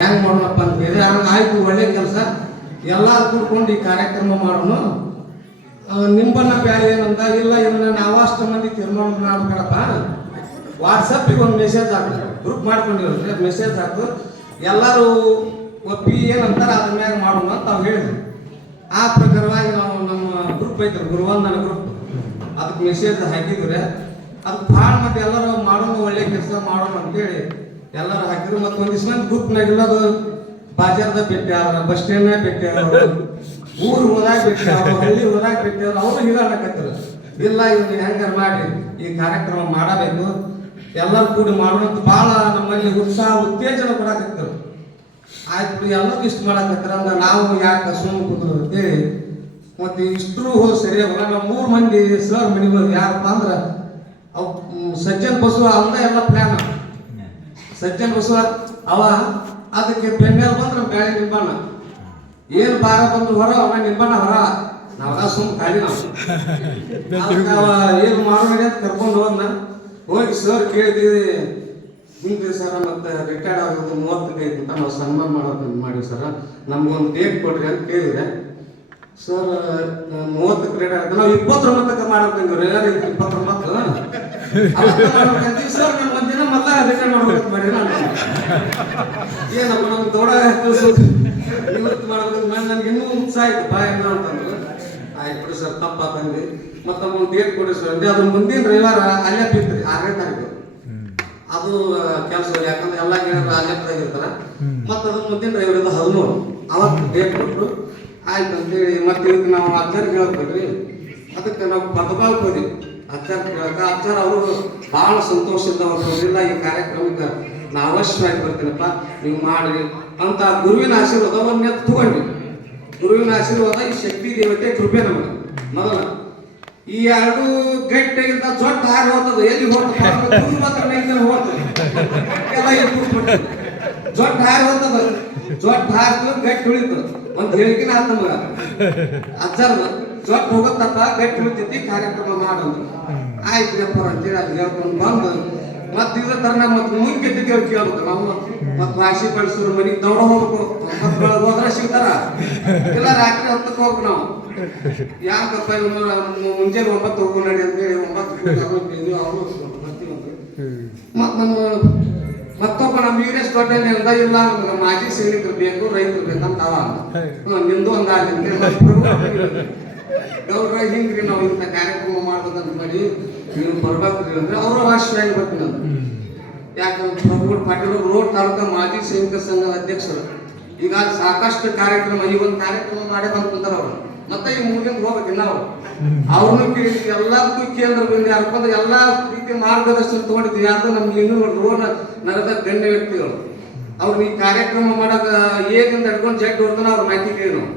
ಹೆಂಗ್ ಮಾಡೋಣಪ್ಪ ಅಂತ ಹೇಳಿ ಆಯ್ತು, ಒಳ್ಳೆ ಕೆಲಸ. ಎಲ್ಲಾರು ಕೂಡ್ಕೊಂಡು ಈ ಕಾರ್ಯಕ್ರಮ ಮಾಡೋಣ. ನಿಂಬನ್ನ ಬ್ಯಾಡ ಏನಂದ, ಇಲ್ಲ ಇದನ್ನ ನಾವಷ್ಟು ಮಂದಿ ತೀರ್ಮಾನ ಮಾಡ್ಬೇಕಪ್ಪ, ವಾಟ್ಸಪ್ಪಿಗೆ ಒಂದು ಮೆಸೇಜ್ ಹಾಕು, ಗ್ರೂಪ್ ಮಾಡ್ಕೊಂಡಿರೋದ್ರೆ ಮೆಸೇಜ್ ಹಾಕು, ಎಲ್ಲರೂ ಒಪ್ಪಿ ಏನಂತಾರೆ ಅದ್ರ ಮ್ಯಾಗ ಮಾಡೋಣ ಅಂತ ನಾವು ಹೇಳಿದ್ವಿ. ಆ ಪ್ರಕಾರವಾಗಿ ನಾವು ನಮ್ಮ ಗ್ರೂಪ್ ಐತೆ ಗುರುವಂದನ ಗ್ರೂಪ್, ಅದಕ್ಕೆ ಮೆಸೇಜ್ ಹಾಕಿದ್ರೆ ಅದಕ್ಕೆ ಭಾಳ ಮತ್ತೆ ಎಲ್ಲರೂ ಮಾಡೋಣ, ಒಳ್ಳೆ ಕೆಲಸ ಮಾಡೋಣ ಅಂತೇಳಿ ಎಲ್ಲರೂ ಹಾಕಿದ್ರು. ಮತ್ತು ಒಂದಿಷ್ಟು ಮಂದಿ ಗ್ರೂಪ್ನಾಗ ಇಲ್ಲದು ಬಾಜಾರ್ದಾಗ ಭೇಟಿ ಆದ್ರ, ಬಸ್ ಸ್ಟ್ಯಾಂಡ್ನಾಗ ಭೇಟಿ ಆದ್ರು, ಊರು ಹೋದಾಗ ಭೇಟಿ ಆದ್ರು, ಹಳ್ಳಿ ಹೋದಾಗ ಭೇಟಿ ಆದ್ರು. ಅವರು ಹೀಗಾಡಕತ್ತರು, ಇಲ್ಲ ಇವ್ರು ಹೆಂಗಾರ ಮಾಡಿ ಈ ಕಾರ್ಯಕ್ರಮ ಮಾಡಬೇಕು, ಎಲ್ಲರೂ ಕೂಡಿ ಮಾಡೋಣ ಅಂತ ಭಾಳ ನಮ್ಮಲ್ಲಿ ಉತ್ಸಾಹ ಉತ್ತೇಜನ ಕೊಡಾಕತ್ತರು. ಆಯ್ತು ಎಲ್ಲರೂ ಇಷ್ಟು ಮಾಡಾಕತ್ತಾರ ಅಂದ್ರೆ ನಾವು ಯಾಕೆ ಸುಮ್ಮನೆ ಕೂತ್ರು ಅಂತೇಳಿ ಮತ್ತೆ ಇಷ್ಟರು ಹೋಗಿ ಸರಿಯಾಗಲ್ಲ. ನಾವು 3 ಮಂದಿ ಸರ್ ಮನೆಗೆ ಹೋಗಿ, ಯಾರಪ್ಪ ಅಂದ್ರೆ ಅವು ಸಜ್ಜನ್ ಬಸವ ಅವಂದ ಎಲ್ಲ ಪ್ಲಾನ್. ಸಜ್ಜನ್ ಬಸವ ಅವ ಅದಕ್ಕೆ ಬೆನ್ಮೇಲೆ ಬಂದ್ರೆ ಬೇಳೆ ನಿಂಬಣ್ಣ ಏನು ಬಾರ ಬಂದ್ರು ಹೊರ, ಅವ ನಿಂಬಣ್ಣ ಹೊರ, ನಾವೆಲ್ಲ ಸುಮ್ಮ ಖಾಲಿ. ನಾವು ಏನು ಮಾಡೋಣ ಅಂತ ಕರ್ಕೊಂಡು ಹೋಗಿ ಸರ್ ಕೇಳಿದೀವಿ, ಹಿಂಗೆ ಸರ ಮತ್ತೆ ರಿಟೈರ್ಡ್ ಆಗೋದು 35 ಅಂತ ನಾವು ಸನ್ಮಾನ ಮಾಡೋದು ಮಾಡಿವಿ ಸರ, ನಮ್ಗೊಂದು ಡೇಟ್ ಕೊಡ್ರಿ ಅಂತ ಕೇಳಿದ್ರೆ, ಸರ್ 30ಕ್ಕೆ ರಿಟೈರ್ಡ್ ಆಗುತ್ತೆ, ನಾವು 29ಕ್ಕೆ ಮಾಡ್ಬೇಕಂದ್ರಿ. 29 ಮಾಡ್ಬೇಕಂತೀವಿ ಸರ್, ನಾನು ಒಂದಿನ ಮಲ್ಲ ರಿಟೈರ್ಡ್ ಮಾಡ್ಬೇಕು ಮಾಡಿ. ನಾನು ಏನಪ್ಪ ನಮ್ಗೆ ದೊಡ್ಡ ಇವತ್ತು ಮಾಡ್ಬೇಕಂತ ಮಾಡಿ ನನಗೆ ಇನ್ನೂ ಉತ್ಸಾಹ ಆಯ್ತು ಬಾ ಏನೋ ಅಂತಂದ್ರು. ಆಯ್ತು ಬಿಡಿ ಸರ್ ತಪ್ಪಾತಂದು ಮತ್ತೆ ನಮ್ಗೆ ಡೇಟ್ ಕೊಡಿ ಸರ್ ಅಂದೆ. ಅದ್ರ ಮುಂದಿನ ರವಿವಾರ ಅಲ್ಲೇ ಬಿತ್ರಿ 6ನೇ ತಾರೀಕು ಅದು ಕೆಲಸ, ಯಾಕಂದ್ರೆ ಎಲ್ಲ ಗಿಡಗಳು ಅಲ್ಲೇ ಮತ್ತೆ ಅದ್ರ ಮುಂದಿನ ರವಿವಾರದ 13 ಅವತ್ತು ಡೇಟ್ ಕೊಟ್ಟರು. ಆಯ್ತು ಅಂತೇಳಿ ಮತ್ತೆ ಇದಕ್ಕೆ ನಾವು ಅಜ್ಜಾರ್ ಕೇಳಬೇಕ್ರಿ, ಅದಕ್ಕೆ ನಾವು ಬದಬಾಳ್ಕ್ ಹೋದ್ವಿ ಅಜ್ಜಾರ್ ಕೇಳಕ್ಕೆ. ಅಜ್ಜಾರ್ ಅವರು ಭಾಳ ಸಂತೋಷದಿಂದ ಅವ್ರು ಇಲ್ಲ ಈ ಕಾರ್ಯಕ್ರಮಕ್ಕೆ ನಾ ಅವಶ್ಯವಾಗಿ ಬರ್ತೀನಪ್ಪ, ನೀವು ಮಾಡಿ ಅಂತ ಗುರುವಿನ ಆಶೀರ್ವಾದವನ್ನ ತಗೊಂಡ್ವಿ. ಗುರುವಿನ ಆಶೀರ್ವಾದ ಈ ಶಕ್ತಿ ದೇವತೆ ಕೃಪೆ ನಮಗೆ ಮೊದಲ. ಈ 2 ಗಂಟೆಗಿಂತ ಜೊಟ್ಟು ಹಾರಿ ಹೋಗ್ತದೆ, ಎಲ್ಲಿ ಹೋಗ್ತದೆ ಹೋಗ್ತದೆ ಎಲ್ಲ ಜೊಟ್ಟು ಹಾರಿ ಹೋಗ್ತದೆ, ಜೊಟ್ಟು ಹಾರಿದ್ರು ಗಟ್ಟಿ ಉಳಿತದೆ. ಒಂದು ಹೇಳಿಕೆನ ಆತ ನಮಗ ಅಜ್ಜಾರ ಜೊಟ್ಟು ಹೋಗತ್ತಪ್ಪ, ಗಟ್ಟಿ ಉಳಿತೈತಿ, ಕಾರ್ಯಕ್ರಮ ಮಾಡೋದು. ಆಯ್ತು ಅಪ್ಪ ಅಂತೇಳಿ ಅದು ಹೇಳ್ಕೊಂಡು ಬಂದು ಮತ್ತೆ ಇದ್ರ ತರ ಮತ್ತೆ ಮುಂದೆ ಕೇಳ್ಬೇಕು ನಾವು. ಮತ್ತೆ ರಾಶಿ ಬಳಸೋರು ಮನೆಗೆ ದೌಡ ಹೋಗ್ಬೇಕು, ಹೋದ್ರೆ ಸಿಗ್ತಾರ, ಇಲ್ಲ ರಾತ್ರಿ 10ಕ್ಕೆ ಹೋಗ್ಬೇಕು ನಾವು. ಯಾಕಪ್ಪ ಮುಂಜಾನೆ 9 ಹೋಗೋ ನಡಿ ಅಂತೇಳಿ 9 ಅವರು ಮತ್ ನಮ್ಮ ಮತ್ತೊಬ್ಬ ನಮ್ಮ ವೀರೇಶ್ ದೊಡ್ಡ ಇಲ್ಲ ನಮ್ಗೆ ಮಾಜಿ ಸೈನಿಕರು ಬೇಕು, ರೈತರು ಬೇಕಂತ ಅವ ನಿಂದು ಒಂದಾಗಿ ಗೌರ ಹಿಂಗ್ರಿ ನಾವು ಇಂಥ ಕಾರ್ಯಕ್ರಮ ಮಾಡ್ಬೇಕಂತ ಮಾಡಿ ನೀವು ಬರ್ಬೇಕ್ರಿ ಅಂದ್ರೆ ಅವರ ವಾಶ್ವಾಗಿ ಬರ್ತೀನಿ ಅಂತ. ಯಾಕಂದ್ರೆ ಪ್ರಭುಗಳು ಪಾಟೀಲ್ ರೋಡ್ ತಾಲೂಕಾ ಮಾಜಿ ಸೈನಿಕ ಸಂಘದ ಅಧ್ಯಕ್ಷರು. ಈಗ ಸಾಕಷ್ಟು ಕಾರ್ಯಕ್ರಮ, ಈ ಒಂದು ಕಾರ್ಯಕ್ರಮ ಮಾಡೇ ಬಂದ್ಕೊಂತಾರ ಅವ್ರು. ಮತ್ತೆ ಈ ಮುಂದಿನ ಹೋಗ್ಬೇಕಿನ್ನ ಅವ್ರನ್ನು ಕೇಳಿ ಎಲ್ಲದಕ್ಕೂ ಕೇಂದ್ರ ಬಂದು ಯಾಕಂದ್ರೆ ಎಲ್ಲಾ ರೀತಿಯ ಮಾರ್ಗದರ್ಶನ ತಗೊಂಡಿದ್ವಿ. ಯಾರು ನಮ್ಗೆ ಇನ್ನೂ ರೋಡ್ ನರದ ಗಣ್ಯ ವ್ಯಕ್ತಿಗಳು ಅವ್ರು ಈ ಕಾರ್ಯಕ್ರಮ ಮಾಡಕ ಏನಿಂದ ಹಿಡ್ಕೊಂಡು ಜಡ್ ಹೊಡ್ತಾನ ಅವ್ರ ಮಾಹಿತಿ ಕೇಳಿ ನಾವು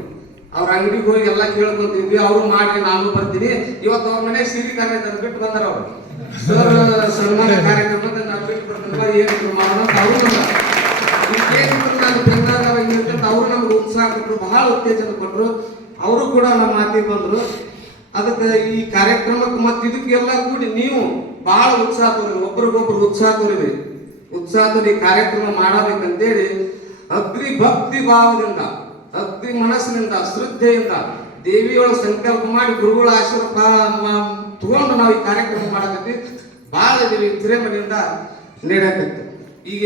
ಅವ್ರ ಅಂಗಡಿಗೆ ಹೋಗಿ ಎಲ್ಲ ಕೇಳ್ಕೊಂತಿದ್ವಿ. ಅವ್ರು ಮಾಡಿ ನಾನು ಬರ್ತೀನಿ. ಇವತ್ತು ಅವ್ರ ಮನೆ ಸಿರಿ ಕಾರ್ಯಕ್ರಮ ಬಿಟ್ಟು ಬಂದಾರ ಅವ್ರು ಸರ್ ಸನ್ಮಾನ ಕಾರ್ಯಕ್ರಮ ನಾವು ಬಿಟ್ಟು ಬರ್ತೀನಿ ಏನು ಮಾಡೋಣ. ಅವರು ನಾನು ಬೆಂಗಾಗ ಅವರು ನಮ್ಗೆ ಉತ್ಸಾಹ ಕೊಟ್ಟರು, ಬಹಳ ಉತ್ತೇಜನ ಕೊಟ್ಟರು. ಅವರು ಕೂಡ ನಮ್ಮ ಮಾತಿಗೆ ಬಂದರು. ಅದಕ್ಕೆ ಈ ಕಾರ್ಯಕ್ರಮಕ್ಕೆ ಮತ್ತೆ ಇದಕ್ಕೆಲ್ಲ ಕೂಡಿ ನೀವು ಬಹಳ ಉತ್ಸಾಹ ತೋರಿ, ಒಬ್ರಿಗೊಬ್ರು ಉತ್ಸಾಹ ತೋರಿದ್ರಿ. ಉತ್ಸಾಹದಲ್ಲಿ ಈ ಕಾರ್ಯಕ್ರಮ ಮಾಡಬೇಕಂತೇಳಿ ಅಗ್ನಿ ಭಕ್ತಿ ಭಾವದಿಂದ, ಭಕ್ತಿ ಮನಸ್ಸಿನಿಂದ, ಶ್ರದ್ಧೆಯಿಂದ ದೇವಿಯೊಳಗೆ ಸಂಕಲ್ಪ ಮಾಡಿ ಗುರುಗಳ ಆಶೀರ್ವಾದ ತಗೊಂಡು ನಾವು ಈ ಕಾರ್ಯಕ್ರಮ ಮಾಡಕತ್ತಿ ಭಾಳ ವಿಜೃಂಭಣೆಯಿಂದ ನೀಡಕತ್ತಿ. ಈಗ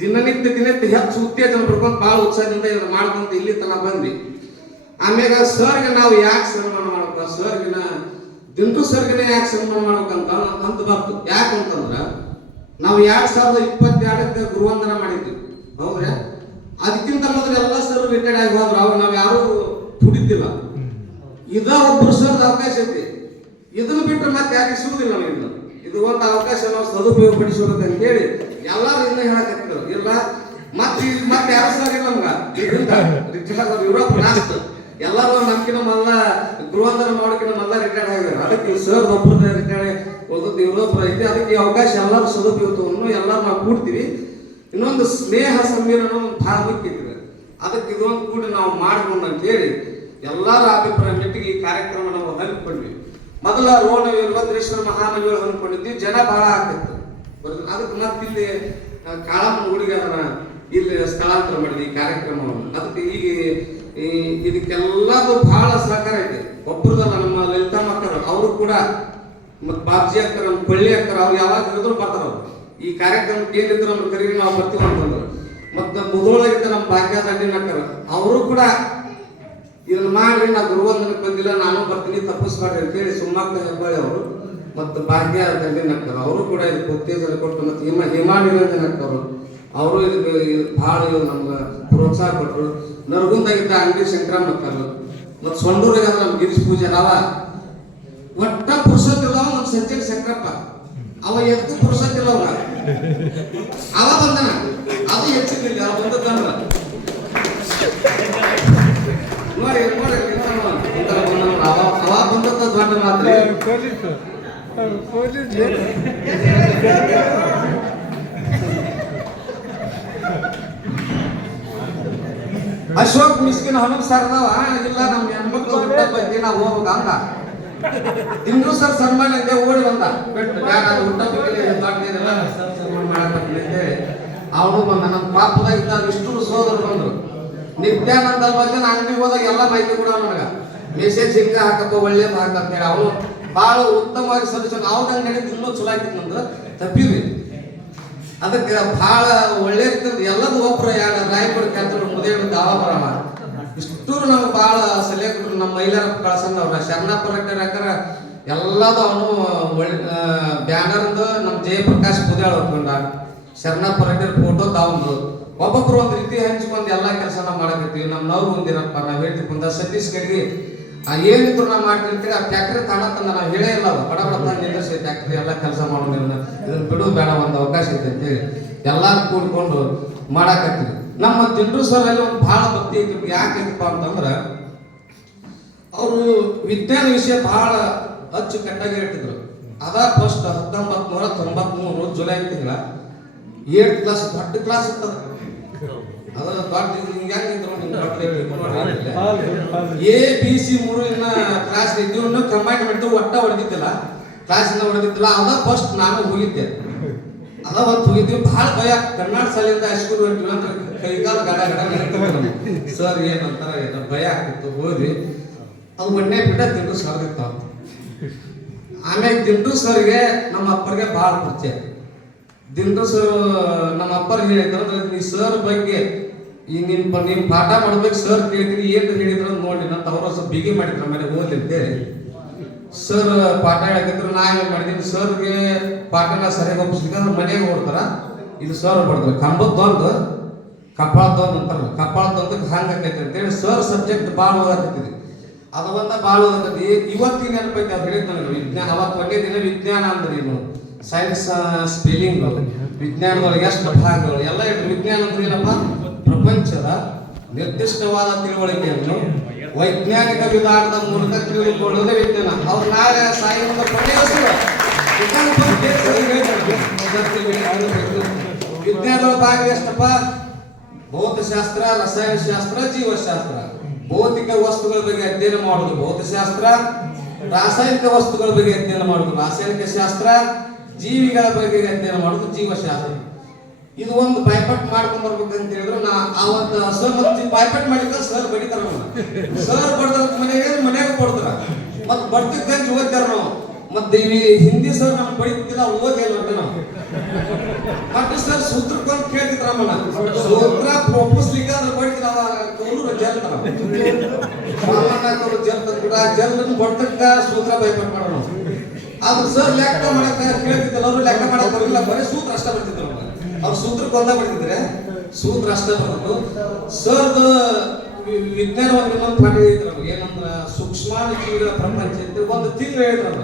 ದಿನನಿತ್ಯ ಹೆಚ್ಚು ಉತ್ತೇಜನ ಪಡ್ಕೊಂಡು ಭಾಳ ಉತ್ಸಾಹದಿಂದ ಇದನ್ನು ಮಾಡ್ಕೊಂತ ಇಲ್ಲಿ ತನಕ ಬಂದ್ವಿ. ಆಮ್ಯಾಗ ಸರ್ಗೆ ನಾವು ಯಾಕೆ ಸನ್ಮಾನ ಮಾಡ್ಬೇಕು, ಸರ್ಗಿನ ದಿಂಡು ಸರ್ಗಿನ ಯಾಕೆ ಸನ್ಮಾನ ಮಾಡ್ಬೇಕಂತ ಅಂತ ಬರ್ತು. ಯಾಕಂತಂದ್ರ ನಾವು 2022ಕ್ಕೆ ಗುರುವಂದನ ಮಾಡಿದ್ವಿ, ಹೌದ್ರಾ? ಅದಕ್ಕಿಂತ ಮೊದಲು ಎಲ್ಲ ಸರ್ ರಿಟೈರ್ಡ್ ಆಗಿ ಹೋದ್ರು. ಅವ್ರು ನಾವು ಯಾರು ದುಡಿತಿಲ್ಲ. ಇದ ಒಬ್ಬರು ಸರ್ದ ಅವಕಾಶ ಐತಿ, ಇದನ್ನು ಬಿಟ್ಟರೆ ಮತ್ತೆ ಯಾಕೆ ಸಿಗುದಿಲ್ಲ ನಮಗೆ. ಇದು ಒಂದು ಅವಕಾಶ ನಾವು ಸದುಪಯೋಗ ಪಡಿಸಬೇಕು ಅಂತ ಹೇಳಿ ಎಲ್ಲಾರು ಇದನ್ನ ಹೇಳಕತ್ತಿದ್ರು. ಇಲ್ಲ ಮತ್ತೆ ಯಾರು ಸರ್ ಇಲ್ಲ ನಮ್ಗ ಯುರೋಪ್ ಲಾಸ್ಟ್ ಎಲ್ಲರೂ ನಮ್ಕಿನ ಮೊದಲ ಗೃಹಂದರ ಮಾಡೋಕಿನ ಮೊದಲ ರಿಟೈರ್ಡ್ ಆಗಿದ್ದಾರೆ. ಅದಕ್ಕೆ ಸರ್ ಒಬ್ಬರು ರಿಟೈರ್ಡ್ ಹೋದದ್ದು ಯುರೋಪ್ ಐತಿ. ಅದಕ್ಕೆ ಅವಕಾಶ ಎಲ್ಲರೂ ಸದುಪಯೋಗವನ್ನು ಎಲ್ಲರೂ ನಾವು ಕೂಡ್ತೀವಿ. ಇನ್ನೊಂದು ಸ್ನೇಹ ಸಮ್ಮೇಳನ ಒಂದು ಭಾಳ ಮುಖ್ಯ. ಅದಕ್ಕೆ ಇದೊಂದು ಕೂಡ ನಾವು ಮಾಡ್ಕೊಂಡು ಅಂತ ಹೇಳಿ ಎಲ್ಲರ ಅಭಿಪ್ರಾಯ ಮೆಟ್ಟಿಗೆ ಈ ಕಾರ್ಯಕ್ರಮ ನಾವು ಹಮ್ಮಿಕೊಂಡ್ವಿ. ಮೊದಲ ರೋಣ ವೀರಭದ್ರೇಶ್ವರ ಮಹಾಮನೆಗಳು ಹಮ್ಮಿಕೊಂಡಿದ್ವಿ. ಜನ ಬಹಳ ಆಗ್ತಿತ್ತು. ಅದಕ್ಕೆ ಮತ್ತೆ ಇಲ್ಲಿ ಕಾಳಮ್ಮನ ಗುಡಿಗೆ ಅದನ್ನ ಇಲ್ಲಿ ಸ್ಥಳಾಂತರ ಮಾಡಿದ್ವಿ ಈ ಕಾರ್ಯಕ್ರಮವನ್ನು. ಅದಕ್ಕೆ ಈಗ ಇದಕ್ಕೆಲ್ಲದು ಬಹಳ ಸಹಕಾರ ಐತೆ. ಒಬ್ಬರದಲ್ಲ, ನಮ್ಮ ಲಲಿತಾ ಮಕ್ಕಳು ಅವರು ಕೂಡ, ಮತ್ತು ಬಾಬ್ಜಿ ಅಕ್ಕರ, ಕೊಳ್ಳಿ ಅಕ್ಕರ, ಅವ್ರು ಯಾವಾಗ ಇರಿದ್ರು ಬರ್ತಾರ. ಅವ್ರು ಈ ಕಾರ್ಯಕ್ರಮಕ್ಕೆ ಏನಿದ್ರು ಅವ್ರು ಕರೀರಿ, ನಾವು ಬರ್ತೀವಿ ಅಂತಂದ್ರು. ಮತ್ತು ಮುದೋಳಗಿದ್ದ ನಮ್ಮ ಭಾಗ್ಯದ ಅಡ್ಡಿನಕ್ಕರ ಅವರು ಕೂಡ ಇದನ್ನ ಮಾಡಿ, ನಾ ಗುರುವಂದನಕ್ಕೆ ಬಂದಿಲ್ಲ, ನಾನು ಬರ್ತೀನಿ, ತಪ್ಪಿಸ್ಬಾರ್ದು ಅಂತೇಳಿ ಸುಮ್ಮಕ್ಕ ಹೆಬ್ಬಾಳಿ ಅವರು ಮತ್ತು ಭಾಗ್ಯ ದಂಡಿನಕ್ಕರು ಅವರು ಕೂಡ ಇದಕ್ಕೆ ಉತ್ತೇಜನ ಕೊಟ್ಟು, ಮತ್ತು ಹಿಮಾನಿರಂಜನಕ್ಕರು ಅವರು ಇದಕ್ಕೆ ಭಾಳ ನಮ್ಗೆ ಪ್ರೋತ್ಸಾಹ ಕೊಟ್ಟರು. ನರಗುಂದಾಗಿದ್ದ ಅಂಗಡಿ ಶಂಕರಮ್ಮಕ್ಕರು ಮತ್ತು ಸೊಂಡೂರಾಗ ನಮ್ಮ ಗಿರೀಶ್ ಪೂಜೆ ಅವ ಒಟ್ಟ ಪುರುಷತ್ತಿಲ್ಲ. ನಮ್ಮ ಸಚಿನ್ ಶಂಕರಪ್ಪ ಅವ ಎದ್ದು ಪುರುಷತ್ತಿಲ್ಲ, ಅವ ಬಂದನ, ಅದು ಹೆಚ್ಚಿಲ್ಲ, ಅವ ಬಂದದಂದ್ರ ನೋಡಿ ಅವ ಬಂದದ ದೊಡ್ಡ ಮಾತ್ರ. ಅಶೋಕ್ ಮಿಸ್ಕಿನ್ ಹನುಮ ಸರ್ ಅದಾವ, ಇಲ್ಲ ನಮ್ಮ ಹೆಣ್ಮಕ್ಳು ಬಗ್ಗೆ ನಾವು ಹೋಗ್ಬೇಕ ಅಂತ ತಿಂಗಳು ಸರ್ ಸನ್ಮಾನ ಇದೆ, ಓಡಿ ಬಂದ ಊಟ ಬಗ್ಗೆ ಸನ್ಮಾನ ಮಾಡಕ್ಕೆ ಅವನು ಬಂದ. ನಮ್ಮ ಪಾಪದಾಗ ಇದ್ದ ವಿಷ್ಣು ಸೋದರು ಬಂದ್ರು. ನಿತ್ಯಾನಂದ ಬಗ್ಗೆ ಅಂಗಡಿಗೆ ಹೋದಾಗ ಎಲ್ಲ ಮಾಹಿತಿ ಕೂಡ ನನಗ ಮೆಸೇಜ್ ಹಿಂಗ ಹಾಕಪ್ಪ, ಒಳ್ಳೇದು ಹಾಕಂತ ಹೇಳಿ ಅವನು ಭಾಳ ಉತ್ತಮವಾಗಿ ಸಲ್ಲಿಸ. ಅವ್ನ ಅಂಗಡಿ ಇನ್ನೂ ಚಲೋ ಆಗಿತ್ತು, ನಮ್ದು ತಪ್ಪಿವಿ. ಅದಕ್ಕೆ ಭಾಳ ಒಳ್ಳೆ ಎಲ್ಲದು ಒಬ್ಬರು ರಾಯಪುರ ಕ್ಯಾನ್ಸರ್ ಮುದೇ ದಾವ ಬರಲ್ಲ. ಇಷ್ಟೂರು ನಮ್ಗೆ ಭಾಳ ಸಲಹೆ ಕೊಟ್ಟರು. ನಮ್ಮ ಮಹಿಳೆಯರ ಕಳ್ಸಂದ ಅವ್ರ ಶರಣಪ್ಪ ರೆಡ್ಡಿ ಹಾಕರ ಎಲ್ಲದು ಅವನು ಒಳ್ಳೆ ಬ್ಯಾನರ್ದು ನಮ್ಮ ಜಯಪ್ರಕಾಶ್ ಪೂಜಾಳ್ ಹೊತ್ಕೊಂಡ, ಶರಣಪ್ಪ ರೆಡ್ಡಿ ಫೋಟೋ ತಾವಂದು ಒಬ್ಬೊಬ್ರು ಒಂದು ರೀತಿ ಹಂಚ್ಕೊಂಡು ಎಲ್ಲ ಕೆಲಸ ನಾವು ಮಾಡಕತ್ತೀವಿ. ನಮ್ಮ ನಾವು ಒಂದಿರಪ್ಪ ನಾವು ಹೇಳ್ತೀವಿ ಕುಂದ ಸತೀಶ್ ಗಡಿಗೆ ಏನಿದ್ರು ನಾವು ಮಾಡ್ತಿರ್ತೀವಿ. ಆ ಟ್ಯಾಕ್ಟ್ರಿ ತಾಣತಂದ ನಾವು ಹೇಳೇ ಇಲ್ಲ, ಬಡ ಬಡ ನಿಂದಿಸಿ ಟ್ಯಾಕ್ಟ್ರಿ ಎಲ್ಲ ಕೆಲಸ ಮಾಡೋದು, ಇದನ್ನ ಬಿಡು ಬೇಡ, ಒಂದು ಅವಕಾಶ ಐತೆ ಅಂತೇಳಿ ಎಲ್ಲಾರು ಕೂಡ್ಕೊಂಡು ಮಾಡಾಕತ್ತೀವಿ. ನಮ್ಮ ತಿಂಡ್ರು ಸರ್ ಅಲ್ಲಿ ಒಂದು ಭಾಳ ಭಕ್ತಿ ಐತಿ. ಯಾಕೈತಪ್ಪ ಅಂತಂದ್ರೆ ಅವರು ವಿಜ್ಞಾನ ವಿಷಯ ಭಾಳ ಅಚ್ಚುಕಟ್ಟಾಗಿ ಹೇಳ್ತಿದ್ರು. ಅದ ಫಸ್ಟ್ 1993 ಜುಲೈ ತಿಂಗಳ 8th ಕ್ಲಾಸ್, ದೊಡ್ಡ ಕ್ಲಾಸ್ ಇರ್ತದ. ಅದ ದೊಡ್ಡ ABC 3 ಕ್ಲಾಸ್ ಇದ್ದೀವಿ, ಕಂಬೈನ್ ಮಾಡಿದ್ದು ಒಟ್ಟ ಹೊಡೆದಿದ್ದಿಲ್ಲ, ಕ್ಲಾಸಿಂದ ಹೊಡೆದಿದ್ದಿಲ್ಲ. ಅದ ಫಸ್ಟ್ ನಾನು ಹೋಗಿದ್ದೆ, ಅದ ಹೊತ್ತು ಹೋಗಿದ್ದೀವಿ. ಭಾಳ ಭಯ. ಕರ್ನಾಟಕ ಶಾಲೆಯಿಂದ ಹೈಸ್ಕೂಲ್ ಹೊಂಟಿವಿ ಅಂದ್ರೆ ಕೈಗಾಲ ಗಡ ಸರ್ ಏನಂತಾರ ಭಯ ಆಗ್ತಿತ್ತು. ಹೋದ್ವಿ, ಅದು ಒಣ್ಣೆ ಬಿಟ್ಟ ತಿಂಡು ಸರ್ದಿತ್ತು. ಆಮ್ಯಾಗ ದಿಂಡು ಸರ್ಗೆ ನಮ್ಮ ಅಪ್ಪರಿಗೆ ಭಾಳ ಪರಿಚಯ. ದಿಂಡು ಸರ್ ನಮ್ಮ ಅಪ್ಪರಿಗೆ ಹೇಳಿದ್ರು, ನೀ ಸರ್ ಬಗ್ಗೆ ಈಗ ನೀನ್ ಪಾಠ ಮಾಡ್ಬೇಕು ಸರ್ ಕೇಳ್ತೀನಿ, ಏನು ಹೇಳಿದ್ರು ನೋಡಿ ಅಂತ ಅವ್ರ ಸ್ವಲ್ಪ ಬಿಗಿ ಮಾಡಿದ್ರು ಮೇಲೆ ಓದ್ಲಿ ಅಂತೇಳಿ. ಸರ್ ಪಾಠ ಹೇಳಕಿದ್ರು, ನಾ ಏನ್ ಮಾಡಿದೀನಿ, ಸರ್ಗೆ ಪಾಠನ ಸರಿಯಾಗಿ ಒಪ್ಪಿಸ್ಲಿಕ್ಕೆ ಮನೆಗೆ ಓಡ್ತಾರ. ಇದು ಸರ್ ಬಡ್ದ್ರು ಕಂಬದ್ದೊಂದು ಕಪಾಳದೊಂದು ಅಂತಾರಲ್ಲ, ಕಪಾಳದೊಂದಕ್ಕೆ ಹಂಗ ಆಕೈತಿ ಅಂತೇಳಿ ಸರ್ ಸಬ್ಜೆಕ್ಟ್ ಭಾಳ ಓದಾಕತ್ತಿದ್ವಿ. ಅದು ಒಂದ ಭಾಳ ಓದಾಕತಿ. ಇವತ್ತಿನ ನೆನಪೈತಿ ಅವ್ರು ಹೇಳಿದ್ ನನಗೆ ವಿಜ್ಞಾನ. ಅವತ್ತು ಒಂದೇ ದಿನ ವಿಜ್ಞಾನ ಅಂದ್ರೆ ಏನು, ಸೈನ್ಸ್ ಸ್ಪೆಲ್ಲಿಂಗ್, ವಿಜ್ಞಾನದೊಳಗೆ ಎಷ್ಟು ಭಾಗಗಳು ಎಲ್ಲ ಇಟ್ಟು. ವಿಜ್ಞಾನ ಅಂದ್ರೆ ಏನಪ್ಪ, ಪ್ರಪಂಚದ ನಿರ್ದಿಷ್ಟವಾದ ತಿಳುವಳಿಕೆಯನ್ನು ವೈಜ್ಞಾನಿಕ ವಿಧಾನದ ಮೂಲಕ ತಿಳಿದುಕೊಳ್ಳುವುದೇ ವಿಜ್ಞಾನ. ಅವ್ರು ನಾಳೆ ಸಾಯುವ ವಿಜ್ಞಾನದ ಭಾಗ ಎಷ್ಟಪ್ಪ, ಭೌತಶಾಸ್ತ್ರ, ರಸಾಯನಶಾಸ್ತ್ರ, ಜೀವಶಾಸ್ತ್ರ. ಭೌತಿಕ ವಸ್ತುಗಳ ಬಗ್ಗೆ ಅಧ್ಯಯನ ಮಾಡುವುದು ಭೌತಶಾಸ್ತ್ರ, ರಾಸಾಯನಿಕ ವಸ್ತುಗಳ ಬಗ್ಗೆ ಅಧ್ಯಯನ ಮಾಡುವುದು ರಾಸಾಯನಿಕ ಶಾಸ್ತ್ರ, ಜೀವಿಗಳ ಬಗ್ಗೆ ಅಧ್ಯಯನ ಮಾಡುವುದು ಜೀವಶಾಸ್ತ್ರ. ಇದು ಒಂದು ಬೈಪಟ್ ಮಾಡ್ಕೊಂಡ್ ಬರ್ಬೇಕಂತ ಹೇಳಿದ್ರು. ನಾ ಅವತ್ತು ಸರ್ ಮತ್ತೆ ಬೈಪಟ್ ಮಾಡಿದ್ರೆ ಸರ್ ಬಡಿತಾರ, ಸರ್ ಬಡ್ದಾರ ಮನೆಯಾಗ ಕೊಡ್ತಾರ, ಮತ್ ಬಡ್ತಿದ್ದಂತ ಓದ್ತಾರ ನಾವು. ಮತ್ತೆ ಹಿಂದಿ ಸರ್ ನಮ್ಗೆ ಬಡಿತಿಲ್ಲ, ಓದೇನು ಅಂತ ನಾವು. ಮತ್ತೆ ಸರ್ ಸೂತ್ರಕ್ಕೊಂದು ಕೇಳ್ತಿದ್ರ ಅಮ್ಮನ, ಸೂತ್ರ ಒಪ್ಪಿಸ್ಲಿಕ್ಕೆ ಅದ್ರ ಬಡಿದ್ರ ಜಲ್ತಾರ ಜಲ್ ಬಡ್ತಕ್ಕ ಸೂತ್ರ ಬೈಪಟ್ ಮಾಡೋಣ. ಅದು ಸರ್ ಲೆಕ್ಕ ಮಾಡಕ್ ಕೇಳ್ತಿದ್ದಲ್ಲ, ಅವ್ರು ಲೆಕ್ಕ ಮಾಡಕ್ ಬರಲಿಲ್ಲ, ಬರೀ ಸೂತ್ರ ಅಷ್ಟ ಬರ್ತಿದ್ರು. ಅವ್ರು ಸೂತ್ರಕ್ಕೆ ಒಂದ ಬಿಡ್ತಿದ್ರೆ ಸೂತ್ರ ಅಷ್ಟ ಬರೋದು. ಸರ್ದು ವಿಜ್ಞಾನವಾಗಿ ಇನ್ನೊಂದು ಪಾಠ ಹೇಳಿದ್ರು ಏನಂದ್ರ, ಸೂಕ್ಷ್ಮಾಣು ಜೀವಿಗಳ ಪ್ರಪಂಚ ಅಂತ ಒಂದು ತಿಂಗಳು ಹೇಳಿದ್ರಲ್ಲ.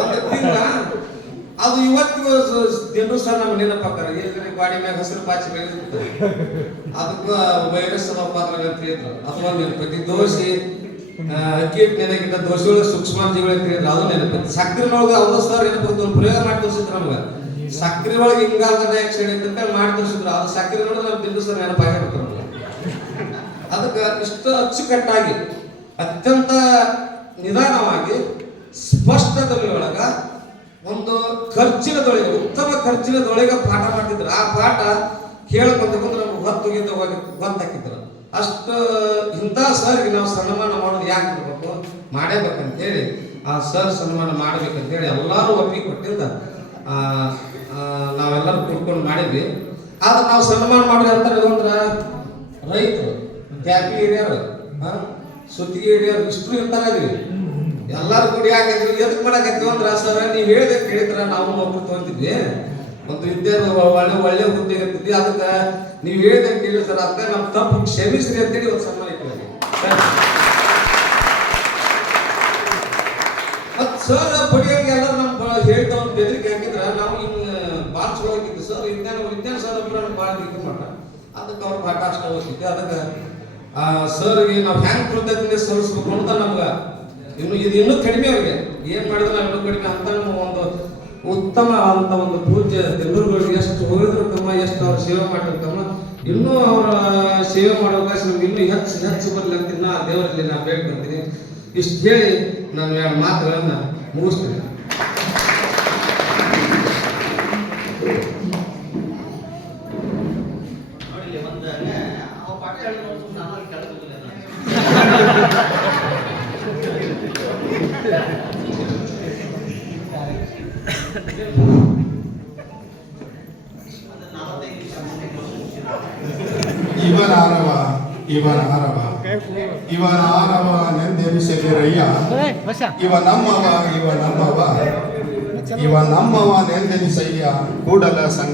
ಒಂದು ತಿಂಗಳ ಅದು ಇವತ್ತಿಗೂ ದಿನ ಸರ್ ನಮ್ಮ ನೆನಪಾಕಾರ. ಏನ್ರಿ ಗಾಡಿ ಮ್ಯಾಗ ಹಸಿರು ಪಾಚಿ ಬೆಳೆದಿರ್ತಾರೆ, ಅದಕ್ಕ ವೈರಸ್ ಪಾತ್ರ ಅಂತ ಹೇಳಿದ್ರು. ಅದು ಒಂದು ನೆನಪೈತಿ. ದೋಸೆ ಅಕ್ಕಿ ಹಿಟ್ಟು ನೆನಕಿದ್ದ ದೋಸೆ ಒಳಗೆ ಸೂಕ್ಷ್ಮಾಣು ಜೀವಿಗಳ ಅಂತ ಹೇಳಿದ್ರು, ಅದು ನೆನಪೈತಿ. ಸಕ್ಕರೆನೊಳಗೆ ಅವ್ರ ಸರ್ ನೆನಪೈತಿ, ಒಂದು ಪ್ರಯೋಗ ಮಾಡಿ ತೋರಿಸಿದ್ರು ನಮ್ಗೆ. ಸಕ್ಕರೆ ಒಳಗೆ ಇಂಗಾಲದ ಡೈಆಕ್ಸೈಡ್ ಅಂತ ಮಾಡಿ ತೋರಿಸಿದ್ರು. ಅದು ಸಕ್ಕರೆ ನೋಡಿದ್ರೆ ನಮ್ಮ ದಿನ ಸರ್ ನೆನಪಾಗಿರ್ತಾರೆ. ಅದಕ್ಕೆ ಇಷ್ಟು ಅಚ್ಚುಕಟ್ಟಾಗಿ ಅತ್ಯಂತ ನಿಧಾನವಾಗಿ ಸ್ಪಷ್ಟತೆಯೊಳಗ ಒಂದು ಖರ್ಚಿನದೊಳಗೆ, ಉತ್ತಮ ಖರ್ಚಿನದೊಳಗೆ ಪಾಠ ಮಾಡ್ತಿದ್ರು. ಆ ಪಾಠ ಕೇಳ್ಕೊಂತ ಕುಂದ್ರೆ ನಮ್ಗೆ ಹೊತ್ತೊಗಿದ್ದ ಗೊತ್ತಾಕಿದ್ರು. ಅಷ್ಟು ಇಂಥ ಸರ್ಗೆ ನಾವು ಸನ್ಮಾನ ಮಾಡೋದು ಯಾಕೆ ಇರಬೇಕು, ಮಾಡೇಬೇಕಂತೇಳಿ ಆ ಸರ್ ಸನ್ಮಾನ ಮಾಡ್ಬೇಕಂತೇಳಿ ಎಲ್ಲರೂ ಒಪ್ಪಿಗೆ ಕೊಟ್ಟಿದ್ದ. ನಾವೆಲ್ಲರೂ ಕೂತ್ಕೊಂಡು ಮಾಡಿದ್ವಿ. ಆದ್ರೆ ನಾವು ಸನ್ಮಾನ ಮಾಡೋದು ಅಂತಾರೆ ಅಂದ್ರೆ ರೈತರು, ತ್ಯಾಪಿ ಹಿರಿಯರು, ಸುತ್ತಿಗೆ ಹಿರಿಯರು ಇಷ್ಟು ಇರ್ತಾರದ್ವಿ. ಎಲ್ಲರೂ ಕೂಡಿ ಹಾಕಿದ್ವಿ. ಎದಕ್ಕೆ ಮಾಡಾಕತ್ತೀವಿ ಅಂದ್ರೆ ಸರ್ ನೀವು ಹೇಳಿದ್ರೆ ಕೇಳಿದ್ರ ನಾವು ನೌಕರಿ ತಗೊಂತಿದ್ವಿ, ಒಂದು ವಿದ್ಯಾರ್ಥಿ ಒಳ್ಳೆ ಹುದ್ದೆ ಇರ್ತಿದ್ವಿ. ಅದಕ್ಕೆ ನೀವು ಹೇಳಿದ್ರೆ ಕೇಳಿ ಸರ್, ಅದಕ್ಕೆ ನಮ್ಮ ತಪ್ಪು ಕ್ಷಮಿಸ್ರಿ ಅಂತೇಳಿ ಒಂದು ಸನ್ಮಾನ ಇಟ್ಟಿದ್ವಿ. ಮತ್ತು ಸರ್ ಬಡಿಯೋಂಗೆ ಎಲ್ಲರೂ ನಮ್ಮ ಹೇಳ್ದ ಒಂದು ಬೆದರಿಕೆ ಹಾಕಿದ್ರೆ ನಾವು ಹಿಂಗೆ ಭಾಳ ಚಲೋ ಆಗಿದ್ದು ಸರ್. ವಿಜ್ಞಾನ ಸರ್ ಒಬ್ಬರು ಭಾಳ ಇದು ಮಾಡ, ಅದಕ್ಕೆ ಅವ್ರು ಪಾಠ ಅಷ್ಟ ಹೋಗ್ತಿದ್ದೆ. ಅದಕ್ಕೆ ಸರ್ಗೆ ನಾವು ಹ್ಯಾಂಗೆ ಕೃತಜ್ಞತೆ ಸಲ್ಲಿಸ್ಬೇಕು ಅಂತ ನಮ್ಗೆ ಇನ್ನೂ ಕಡಿಮೆ ಅವ್ರಿಗೆ ಏನು ಮಾಡಿದ್ರೆ ನಾವು ಇನ್ನೂ ಕಡಿಮೆ ಅಂತ ನಮ್ಮ ಒಂದು ಉತ್ತಮ ಅಂತ ಒಂದು ಪೂಜ್ಯ ದೇವರುಗಳಿಗೆ ಎಷ್ಟು ಹೋಗಿದ್ರು ಕಮ್ಮ, ಎಷ್ಟು ಅವ್ರ ಸೇವೆ ಮಾಡಿದ್ರು ಕಮ್ಮ, ಇನ್ನೂ ಅವರ ಸೇವೆ ಮಾಡೋ ಅವಕಾಶ ನಮ್ಗೆ ಇನ್ನೂ ಹೆಚ್ಚು ಬರಲಿ ಅಂತ ನಾ ದೇವರಲ್ಲಿ ನಾನು ಬೇಡ್ಕೊಂತೀನಿ. ಇಷ್ಟು ಹೇಳಿ ನಾನು 2 ಮಾತುಗಳನ್ನು ಮುಗಿಸ್ತೀನಿ. ಇವನಾರವ ನೆಂದೆನಿಸದಿರಯ್ಯ, ಇವ ನಮ್ಮವ ನೆಂದೆನಿಸಯ್ಯ ಕೂಡಲ ಸಂಗ